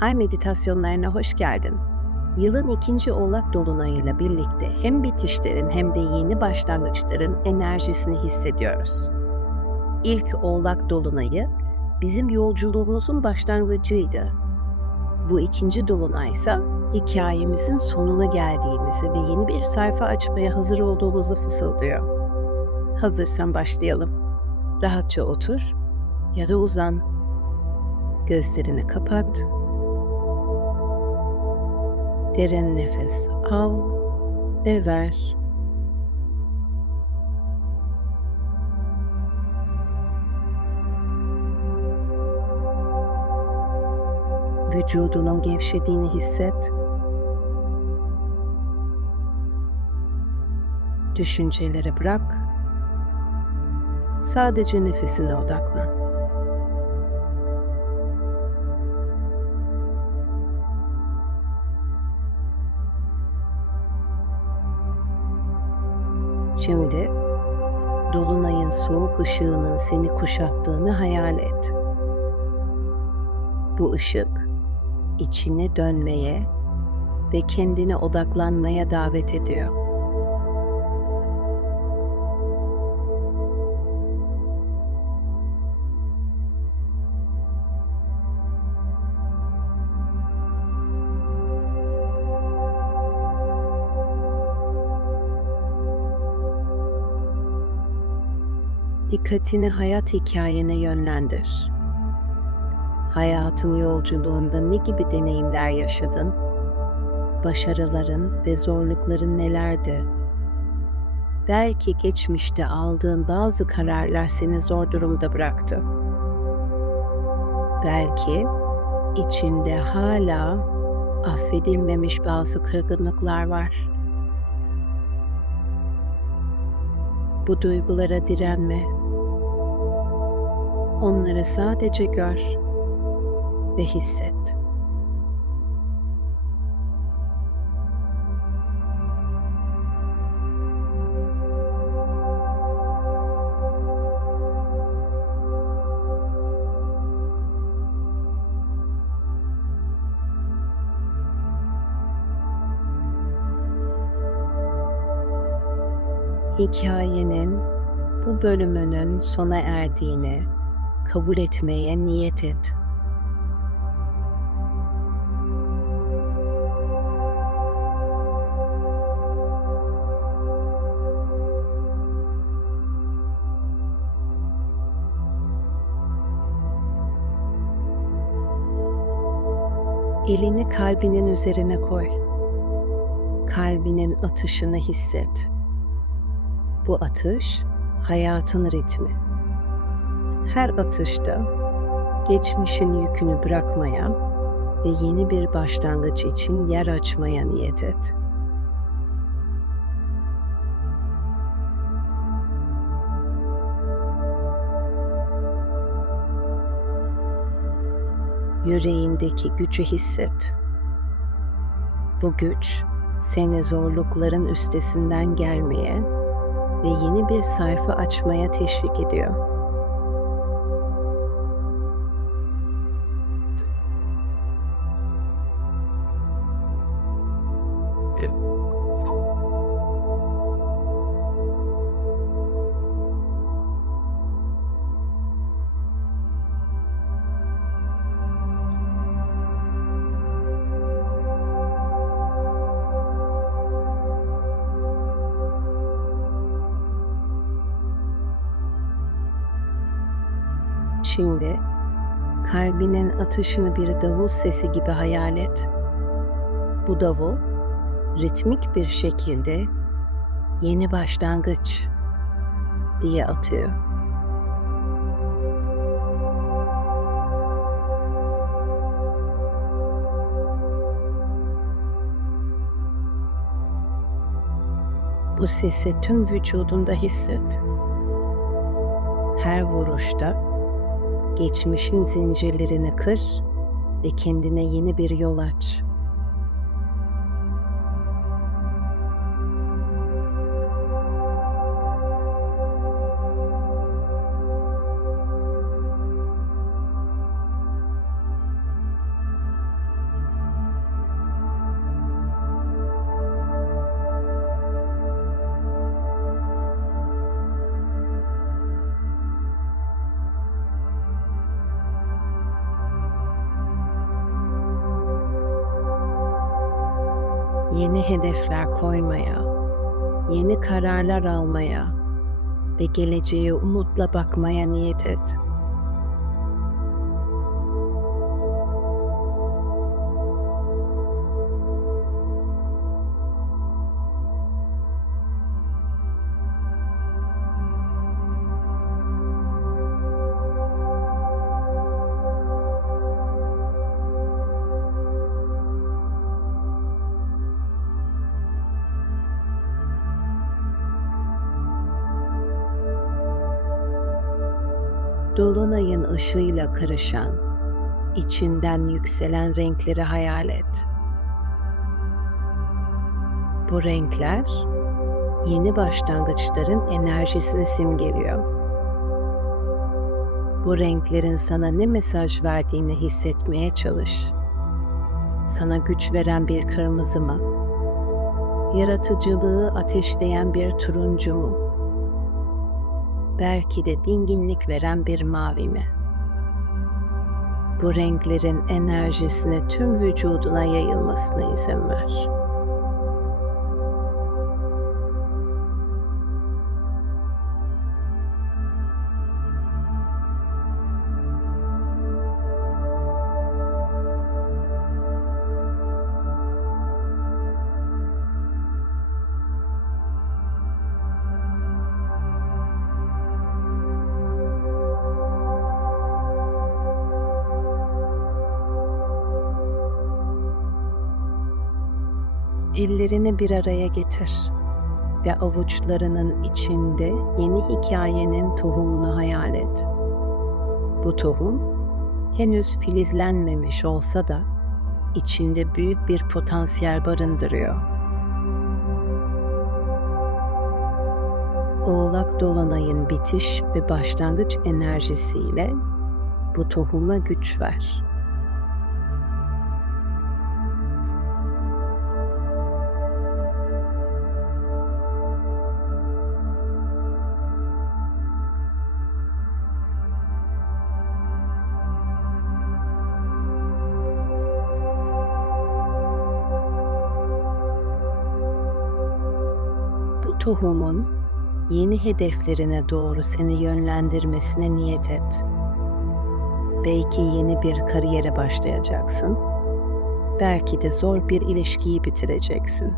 Ay meditasyonlarına hoş geldin. Yılın ikinci oğlak dolunayıyla birlikte hem bitişlerin hem de yeni başlangıçların enerjisini hissediyoruz. İlk oğlak dolunayı bizim yolculuğumuzun başlangıcıydı. Bu ikinci dolunay ise hikayemizin sonuna geldiğimizi ve yeni bir sayfa açmaya hazır olduğumuzu fısıldıyor. Hazırsan başlayalım. Rahatça otur ya da uzan. Gözlerini kapat Derin nefes al ve ver. Vücudunun gevşediğini hisset. Düşünceleri bırak. Sadece nefesine odaklan. Şimdi dolunayın soğuk ışığının seni kuşattığını hayal et. Bu ışık içine dönmeye ve kendine odaklanmaya davet ediyor. Dikkatini hayat hikayene yönlendir. Hayatın yolculuğunda ne gibi deneyimler yaşadın? Başarıların ve zorlukların nelerdi? Belki geçmişte aldığın bazı kararlar seni zor durumda bıraktı. Belki içinde hala affedilmemiş bazı kırgınlıklar var. Bu duygulara direnme Onları sadece gör ve hisset. Hikayenin bu bölümünün sona erdiğini kabul etmeye niyet et. Elini kalbinin üzerine koy. Kalbinin atışını hisset. Bu atış hayatın ritmi her atışta geçmişin yükünü bırakmaya ve yeni bir başlangıç için yer açmaya niyet et. Yüreğindeki gücü hisset. Bu güç seni zorlukların üstesinden gelmeye ve yeni bir sayfa açmaya teşvik ediyor. Şimdi kalbinin atışını bir davul sesi gibi hayal et. Bu davul ritmik bir şekilde yeni başlangıç diye atıyor. Bu sesi tüm vücudunda hisset. Her vuruşta geçmişin zincirlerini kır ve kendine yeni bir yol aç. Yeni hedefler koymaya, yeni kararlar almaya ve geleceğe umutla bakmaya niyet et. Dolunayın ışığıyla karışan, içinden yükselen renkleri hayal et. Bu renkler yeni başlangıçların enerjisini simgeliyor. Bu renklerin sana ne mesaj verdiğini hissetmeye çalış. Sana güç veren bir kırmızı mı? Yaratıcılığı ateşleyen bir turuncu mu? Belki de dinginlik veren bir mavi mi? Bu renklerin enerjisini tüm vücuduna yayılmasına izin ver. Ellerini bir araya getir ve avuçlarının içinde yeni hikayenin tohumunu hayal et. Bu tohum henüz filizlenmemiş olsa da içinde büyük bir potansiyel barındırıyor. Oğlak Dolunay'ın bitiş ve başlangıç enerjisiyle bu tohuma güç ver. Tohumun yeni hedeflerine doğru seni yönlendirmesine niyet et. Belki yeni bir kariyere başlayacaksın. Belki de zor bir ilişkiyi bitireceksin.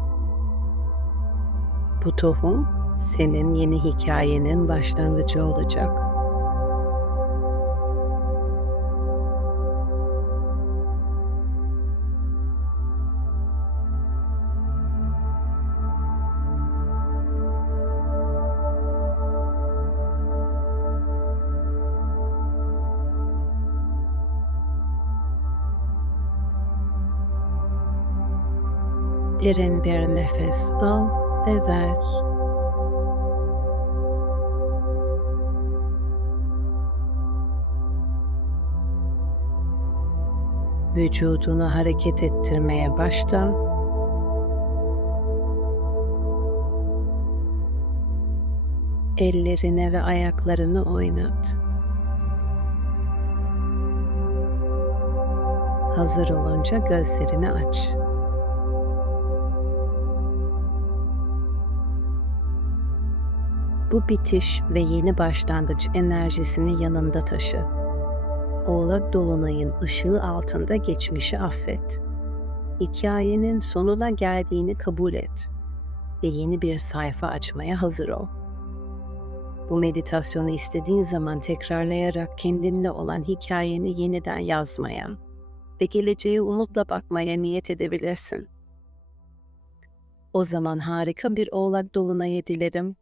Bu tohum senin yeni hikayenin başlangıcı olacak. Derin bir nefes al ve ver. Vücudunu hareket ettirmeye başla. Ellerine ve ayaklarını oynat. Hazır olunca gözlerini aç. Bu bitiş ve yeni başlangıç enerjisini yanında taşı. Oğlak Dolunay'ın ışığı altında geçmişi affet. Hikayenin sonuna geldiğini kabul et ve yeni bir sayfa açmaya hazır ol. Bu meditasyonu istediğin zaman tekrarlayarak kendinle olan hikayeni yeniden yazmaya ve geleceğe umutla bakmaya niyet edebilirsin. O zaman harika bir oğlak dolunayı dilerim